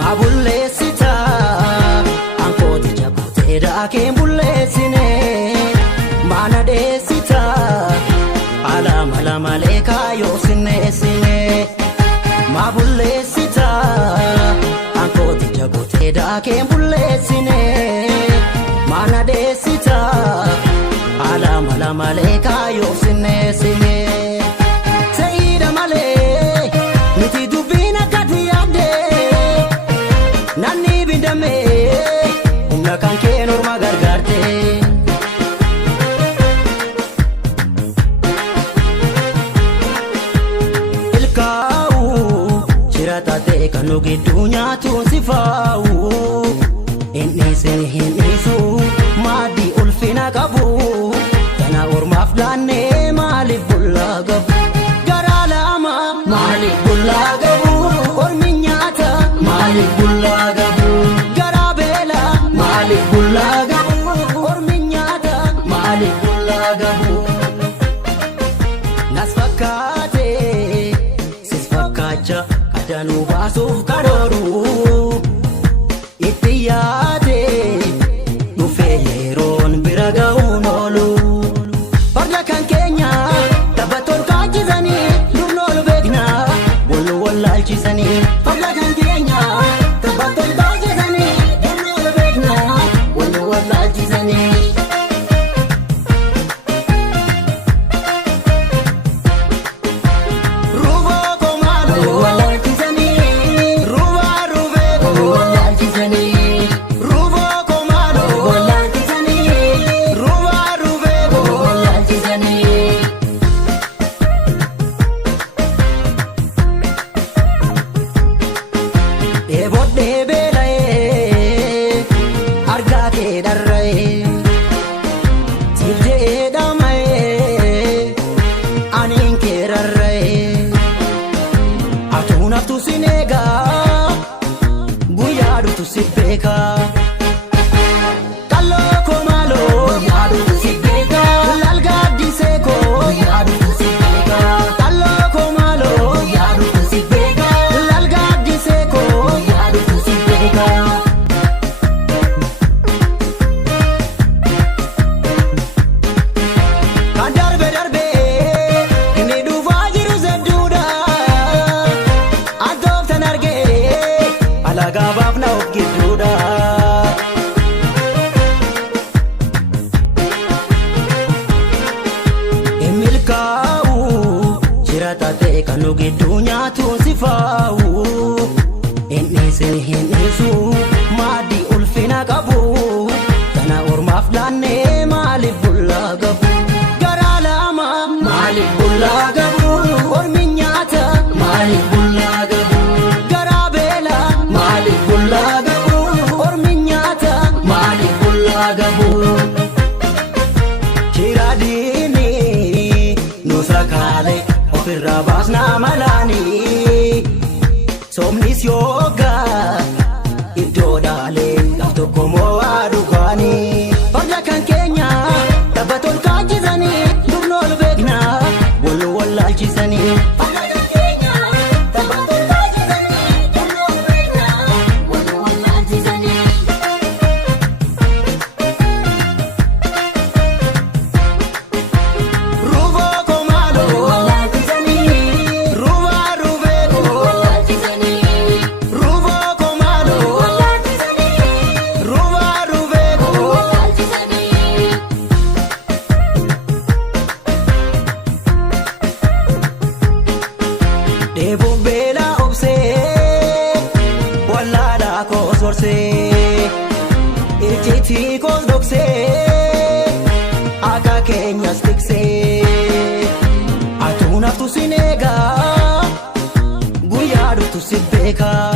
Mabullesita ankoti jabote daakeen bullesine mana deesita ala malee kaayoo sinneessine. Mabullesita ankoti jabote daakeen bullesine mana deesita ala malee kaayoo sinneessine. Sayida malee miti dubbina kati yaabde nanni bindame humna kan kee norma gargaarte. Ilkaa'u shiratate kan nu gidduu nyaatuun si faa'u hin dhiisu maaddii ulfina qabu kana ormaaf laannee maaliif bullaa gabu garaa lama maaliif bullaa gabu ormi nyaata maaliif bullaa gabu garaa beela maaliif bullaa gabu ormi nyaata maaliif bullaa gabu. Nas fakkaate sis fakkaacha addanuu baasuuf karooru itti yaade dhufee yeroon bira ga'uun oolu. Farda kan keenya taphattoon kaachisanii durnoolu beekna wal wallaalchisanii. Farda kan keenya taphattoon kaachisanii durnoolu beekna wal wallaalchisanii. Ruboo komaaloo wallaalchisanii rubaa rubee wallaalchisanii. Ruboo komaaloo wallaalchisanii rubaa rubee wallaalchisanii. Dheebodhee beela'ee argaa kee dharra'ee siif je'ee dhama'ee aniin kee rarra'ee atuu naftu sin eegaa guyyaa dhuftu si beekaa. Kalloo koo maaloo guyyaa dhuftu si beekaa lalgaa addisee koo guyyaa dhuftu si beekaa. Kalloo koo maaloo guyyaa dhuftu si beekaa lalgaa addisee koo guyyaa dhuftu si beekaa. Kan darbe inni dhufaa jiru sedduudha antooftan argee alagaa baafna of gidduudha. Milkaa'u shiratate kan nu gidduu nyaatuun si faa'u hin dhiisu maaddii ulfina qabu kana ormaaf laannee maaliif bullaa gabu garaa lama maaliif bullaa gabu ormi nyaata maaliif bullaa gabu garaa beela maaliif bullaa gabu ormi nyaata maaliif bullaa gabu. Shiraadini nusa kaale ofirraa baasnaa malaanii soomnis yoogaa iddoo dhaalee laf tokko moo'aa dhugaanii. Farda kan keenya taphattoon kaachisanii durnoolu beekna wal wallaalchisanii. Farda kan keenya taphattoon kaachisanii durnoolu beekna wal wallaalchisanii. Ruboo komaaloo wallaalchisanii rubaa rubee wallaalchisanii. Ruboo komaaloo wallaalchisanii rubaa rubee wallaalchisanii. Dheebuun beelaa obsee wallaalaa koos gorsee ijjiitii koos dhoksee akka keenyas tiksee atuu naftu sin eegaa guyyaa dhuftu si beekaa.